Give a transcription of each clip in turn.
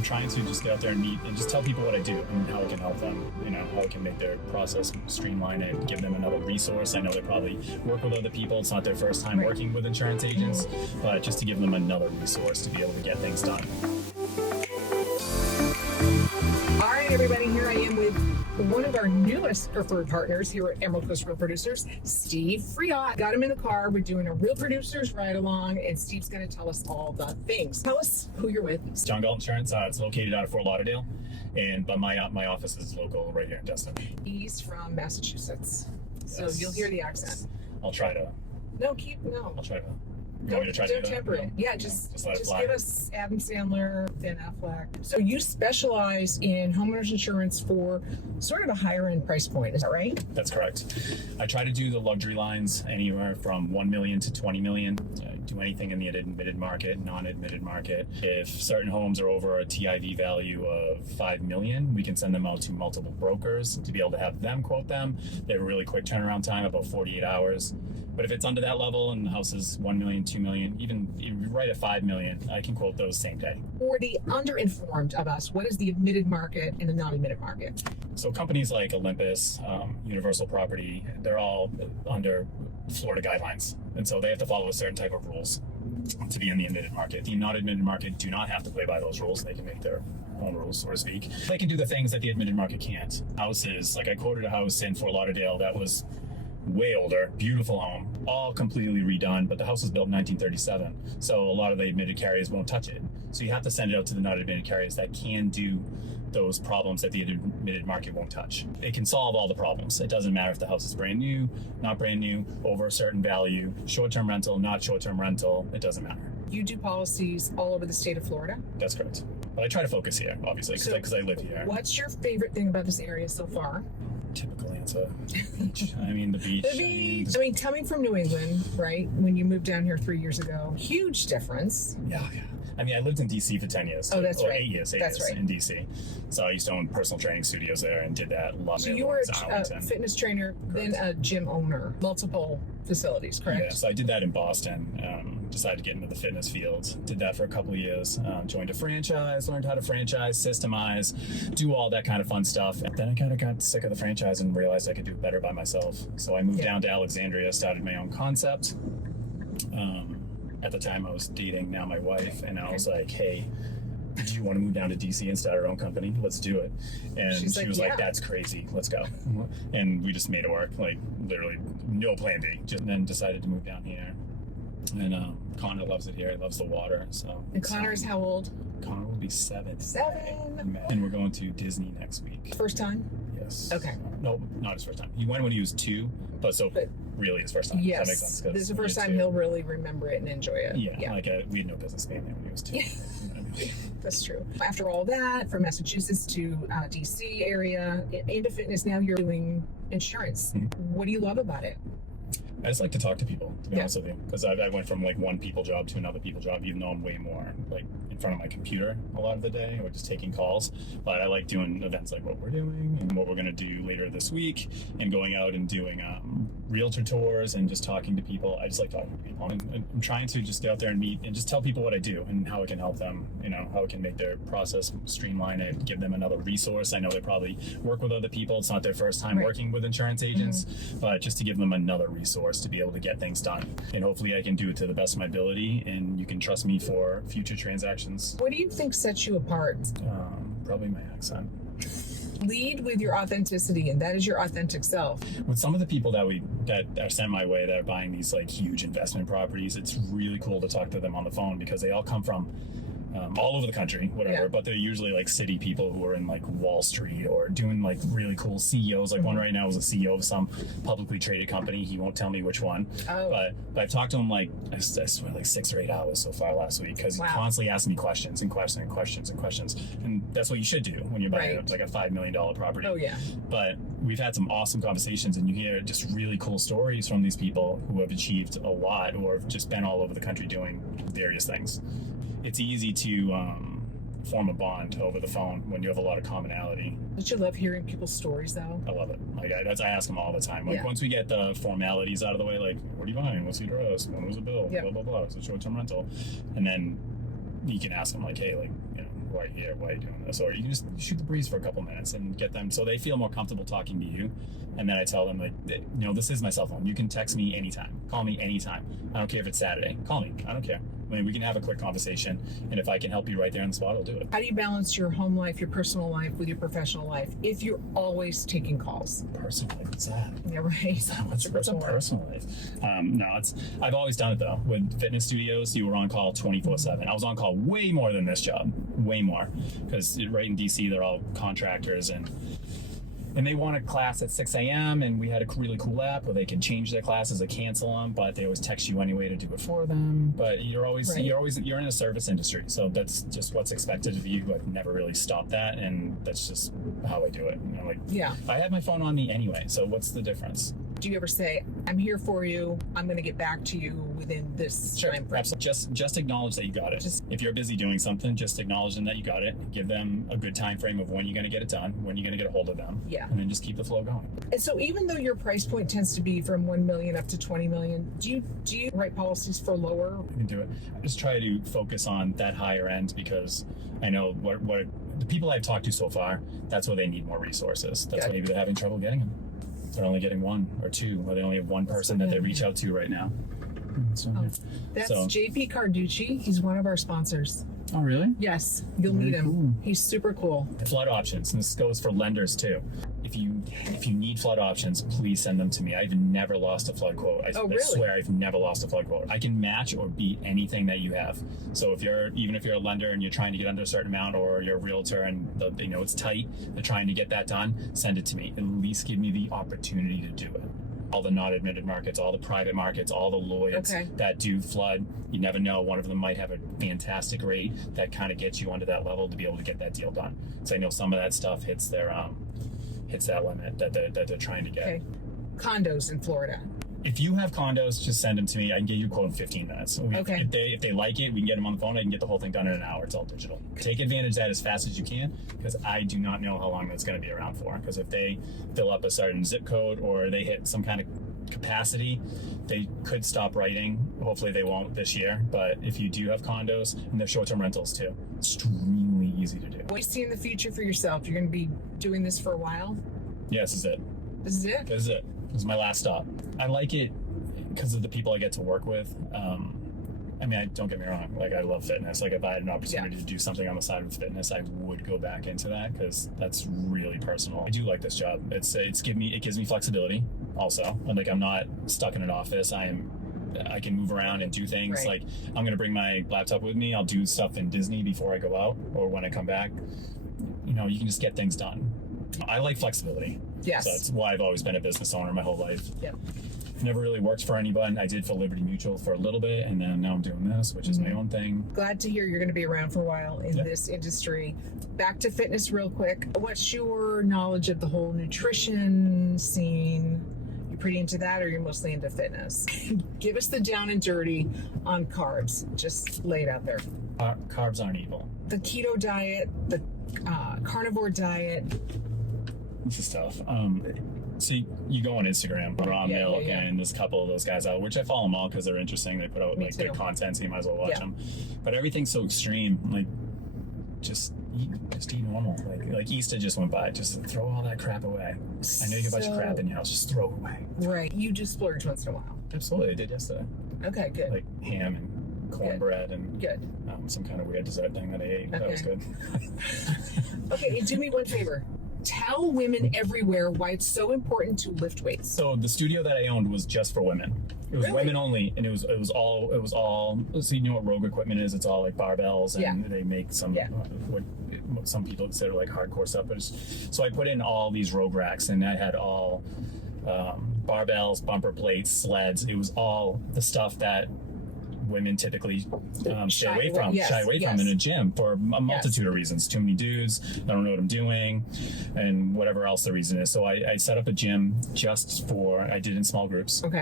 I'm trying to just get out there and meet and just tell people what I do and how I can help them, how I can make their process streamline it, give them another resource. I know they probably work with other people. It's not their first time working with insurance agents, but just to give them another resource to be able to get things done. All right, everybody, here I am with one of our newest preferred partners here at Emerald Coast Real Producers, Steve Friot. Got him in the car. We're doing a Real Producers ride along, and Steve's going to tell us all the things. Tell us who you're with. It's John Galt Insurance. It's located out of Fort Lauderdale, but my office is local right here in Destin. He's from Massachusetts, so Yes. You'll hear the accent. I'll try to. No. I'll try to. Don't temper it. Yeah, just give us Adam Sandler, Ben Affleck. So you specialize in homeowners insurance for sort of a higher end price point, is that right? That's correct. I try to do the luxury lines anywhere from 1 million to 20 million. I do anything in the admitted market, non-admitted market. If certain homes are over a TIV value of 5 million, we can send them out to multiple brokers to be able to have them quote them. They have a really quick turnaround time, about 48 hours. But if it's under that level and the house is 1 million, 2 million, even right at 5 million, I can quote those same day. For the underinformed of us, what is the admitted market and the non-admitted market? So companies like Olympus, Universal Property, they're all under Florida guidelines. And so they have to follow a certain type of rules to be in the admitted market. The non-admitted market do not have to play by those rules. They can make their own rules, so to speak. They can do the things that the admitted market can't. Houses, like I quoted a house in Fort Lauderdale that was way older, beautiful home, all completely redone, but the house was built in 1937. So a lot of the admitted carriers won't touch it. So you have to send it out to the non-admitted carriers that can do those problems that the admitted market won't touch. It can solve all the problems. It doesn't matter if the house is brand new, not brand new, over a certain value, short-term rental, not short-term rental, it doesn't matter. You do policies all over the state of Florida? That's correct. But I try to focus here, obviously, because I live here. What's your favorite thing about this area so far? Typical answer. Beach. I mean, the beach. The beach. I mean, coming from New England, right? When you moved down here 3 years ago, huge difference. Yeah. I mean, I lived in DC for 10 years. Oh, that's right. 8 years That's right. in DC. So I used to own personal training studios there and did that. So you were a fitness trainer, then a gym owner, multiple facilities, correct? Yeah, so I did that in Boston. Decided to get into the fitness field. Did that for a couple of years. Joined a franchise, learned how to franchise, systemize, do all that kind of fun stuff. And then I kind of got sick of the franchise and realized I could do it better by myself. So I moved down to Alexandria, started my own concept. At the time I was dating now my wife, and I was like, hey, do you want to move down to DC and start our own company? Let's do it. And she was like, that's crazy. Let's go. And we just made it work. Like literally no plan B. Just then decided to move down here. And Connor loves it here. He loves the water. So. And Connor is how old? Connor will be 7. 7. And we're going to Disney next week. First time? Yes. Okay. No, not his first time. He went when he was 2, but really his first time. Yes. That makes sense. This is the first time he'll really remember it and enjoy it. Yeah. Like we had no business being there when he was 2. That's true. After all that, from Massachusetts to DC area, into fitness, now you're doing insurance. Mm-hmm. What do you love about it? I just like to talk to people, to be honest with you, because I went from like one people job to another people job, even though I'm way more like in front of my computer a lot of the day or just taking calls. But I like doing events like what we're doing and what we're going to do later this week, and going out and doing realtor tours and just talking to people. I just like talking to people. And I'm trying to just get out there and meet and just tell people what I do and how I can help them, how I can make their process streamline it, give them another resource. I know they probably work with other people. It's not their first time working with insurance agents, but just to give them another resource to be able to get things done. And hopefully I can do it to the best of my ability, and you can trust me for future transactions. What do you think sets you apart? Probably my accent. Lead with your authenticity, and that is your authentic self. With some of the people that are sent my way that are buying these like huge investment properties, it's really cool to talk to them on the phone, because they all come from all over the country, whatever, but they're usually like city people who are in like Wall Street or doing like really cool CEOs. Like one right now is a CEO of some publicly traded company. He won't tell me which one, but I've talked to him like, I swear, like 6 or 8 hours so far last week, because he constantly asks me questions and questions and questions and questions. And that's what you should do when you're buying like a $5 million property. Oh yeah. But we've had some awesome conversations, and you hear just really cool stories from these people who have achieved a lot or have just been all over the country doing various things. It's easy to form a bond over the phone when you have a lot of commonality. Don't you love hearing people's stories though? I love it. Like I ask them all the time. Like once we get the formalities out of the way, like what are you buying? What's your address? When was the bill? Blah blah blah. It's a short-term rental, and then you can ask them like, hey, like why are you here? Why are you doing this? Or you just shoot the breeze for a couple minutes and get them so they feel more comfortable talking to you. And then I tell them, like, this is my cell phone. You can text me anytime. Call me anytime. I don't care if it's Saturday. Call me. I don't care. I mean, we can have a quick conversation, and if I can help you right there on the spot, I'll do it. How do you balance your home life, your personal life with your professional life if you're always taking calls? Personal life, what's that? Yeah, right. What's a personal life? No, I've always done it though. With fitness studios, you were on call 24/7. I was on call way more than this job, way more, because right in DC, they're all contractors and they want a class at 6 a.m. and we had a really cool app where they can change their classes or cancel them, but they always text you anyway to do it for them. But you're in a service industry, so that's just what's expected of you. I've never really stopped that, and that's just how I do it. Yeah. I have my phone on me anyway, so what's the difference? Do you ever say, I'm here for you, I'm going to get back to you within this time frame? Absolutely. Just acknowledge that you got it. If you're busy doing something, just acknowledge them that you got it. Give them a good time frame of when you're going to get it done, when you're going to get a hold of them. Yeah. And then just keep the flow going. And so even though your price point tends to be from 1 million up to 20 million, do you write policies for lower? I can do it. I just try to focus on that higher end because I know what the people I've talked to so far, that's where they need more resources. That's why maybe they're having trouble getting them. They're only getting one or two, or they only have one person that they reach out to right now. That's JP Carducci. He's one of our sponsors. Oh, really? Yes, you'll meet him. Cool. He's super cool. Flood options, and this goes for lenders too. If you need flood options, please send them to me. I've never lost a flood quote. I swear I've never lost a flood quote. I can match or beat anything that you have. So even if you're a lender and you're trying to get under a certain amount, or you're a realtor and it's tight, they're trying to get that done, send it to me. At least give me the opportunity to do it. All the not admitted markets, all the private markets, all the Lloyds that do flood. You never know. One of them might have a fantastic rate that kind of gets you onto that level to be able to get that deal done. So I know some of that stuff hits that limit that they're trying to get. Okay. Condos in Florida. If you have condos, just send them to me. I can get you a quote in 15 minutes. Okay. If they like it, we can get them on the phone. I can get the whole thing done in an hour. It's all digital. Take advantage of that as fast as you can, because I do not know how long that's going to be around for. Because if they fill up a certain zip code or they hit some kind of capacity, they could stop writing. Hopefully they won't this year. But if you do have condos, and they're short-term rentals too, extremely easy to do. What do you see in the future for yourself? You're going to be doing this for a while? Yeah, this is it. This is it? This is it. This is my last stop. I like it because of the people I get to work with. I mean, don't get me wrong. Like, I love fitness. Like, if I had an opportunity to do something on the side with fitness, I would go back into that because that's really personal. I do like this job. It gives me flexibility. Also, like, I'm not stuck in an office. I can move around and do things. Like, I'm gonna bring my laptop with me. I'll do stuff in Disney before I go out or when I come back. You can just get things done. I like flexibility. Yes. So that's why I've always been a business owner my whole life. Yep. Never really worked for anyone. I did for Liberty Mutual for a little bit, and then now I'm doing this, which is my own thing. Glad to hear you're going to be around for a while in this industry. Back to fitness real quick. What's your knowledge of the whole nutrition scene? You pretty into that, or you're mostly into fitness? Give us the down and dirty on carbs. Just lay it out there. Carbs aren't evil. The keto diet, the carnivore diet. This is tough. So you go on Instagram, raw milk, and there's a couple of those guys out, which I follow them all because they're interesting. They put out good content, so you might as well watch them. But everything's so extreme. Like, just eat normal. Like Easter just went by. Just throw all that crap away. I know you have a bunch of crap in your house. Just throw it away. Right. You just splurge once in a while. Absolutely. I did yesterday. Okay, good. Like ham and cornbread and some kind of weird dessert thing that I ate. That was good. Okay, and do me one favor. Tell women everywhere why it's so important to lift weights. So the studio that I owned was just for women. It was women only, and it was all. So you know what Rogue equipment is? It's all like barbells, and they make some what some people consider like hardcore stuff. But so I put in all these Rogue racks, and I had all barbells, bumper plates, sleds. It was all the stuff that women typically shy away from in a gym for a multitude of reasons. Too many dudes, I don't know what I'm doing, and whatever else the reason is. So I set up a gym I did in small groups, 4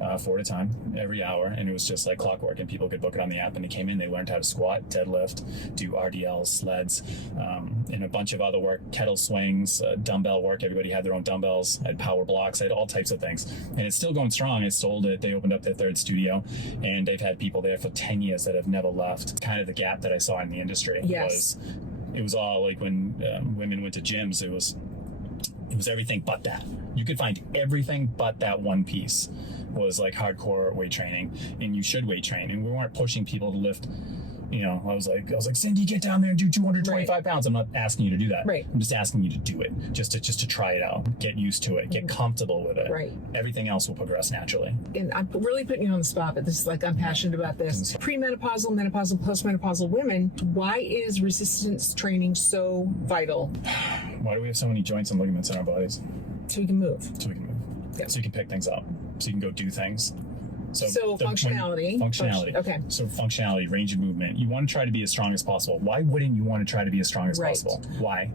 at a time, every hour, and it was just like clockwork, and people could book it on the app, and they came in, they learned how to squat, deadlift, do RDLs, sleds, and a bunch of other work, kettle swings, dumbbell work. Everybody had their own dumbbells. I had power blocks. I had all types of things, and it's still going strong. I sold it. They opened up their 3rd studio, and they've had people there for 10 years that have never left. Kind of the gap that I saw in the industry was It was all like when women went to gyms, it was everything but that. You could find everything but that one piece was like hardcore weight training, and you should weight train. And we weren't pushing people to lift. You know, I was like, Cindy, get down there and do 225 pounds. I'm not asking you to do that. Right. I'm just asking you to do it, just to try it out, get used to it, get comfortable with it. Right. Everything else will progress naturally. And I'm really putting you on the spot, but this is like, I'm passionate about this. Premenopausal, menopausal, postmenopausal women, why is resistance training so vital? Why do we have so many joints and ligaments in our bodies? So we can move. So we can move. Yeah. So you can pick things up. So you can go do things. So functionality. Okay. So functionality, range of movement. You want to try to be as strong as possible. Why wouldn't you want to try to be as strong as Right. possible? Why?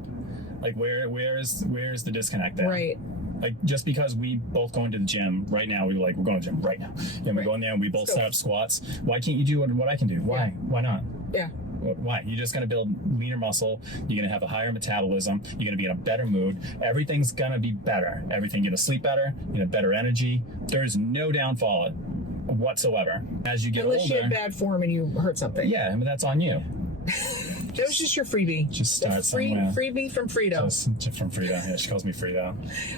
Like where is the disconnect there? Right. Like just because we both go into the gym right now, we're going to the gym right now. And we go in there and we both set up squats. Why can't you do what I can do? Why? Yeah. Why not? Yeah. Why? You're just going to build leaner muscle. You're going to have a higher metabolism. You're going to be in a better mood. Everything's going to be better. You're going to sleep better. You have better energy. There's no downfall whatsoever. As you get Unless older. you had bad form and you hurt something. Yeah, I mean, that's on you. That was just your freebie. Just start somewhere. Freebie from Frito. Just from Frito. Yeah, she calls me Frito.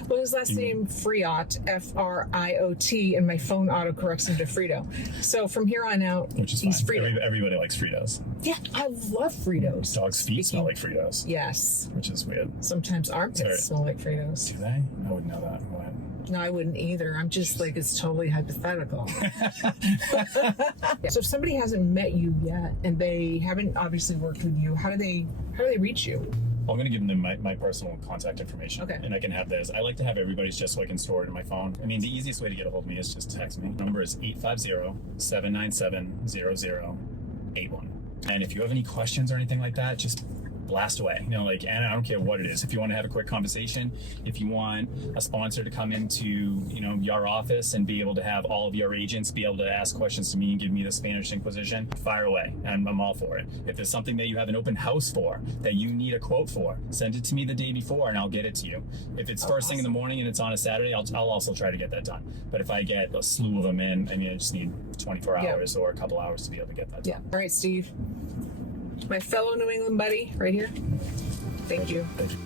Well, his last name Friot, Friot, and my phone autocorrects him to Frito. So from here on out, Which is he's fine. Frito. Everybody likes Fritos. Yeah, I love Fritos. Dogs' feet smell like Fritos, Yes. which is weird. Sometimes armpits Sorry. smell like Fritos. Do they? I wouldn't know that. What? No, I wouldn't either. I'm just like, it's totally hypothetical. So if somebody hasn't met you yet and they haven't obviously worked with you, how do they reach you? I'm going to give them my personal contact information. Okay. And I can have theirs. I like to have everybody's just so I can store it in my phone. I mean, the easiest way to get a hold of me is just text me. Number is 850-797-0081. And if you have any questions or anything like that, just blast away. You know, like, and I don't care what it is. If you want to have a quick conversation, if you want a sponsor to come into, you know, your office and be able to have all of your agents be able to ask questions to me and give me the Spanish Inquisition, fire away. I'm all for it. If there's something that you have an open house for that you need a quote for, send it to me the day before and I'll get it to you. If it's first thing in the morning and it's on a Saturday, I'll also try to get that done. But if I get a slew of them in, I mean, I just need 24 hours or a couple hours to be able to get that done. Yeah. All right, Steve. My fellow New England buddy right here. Thank you. Thank you.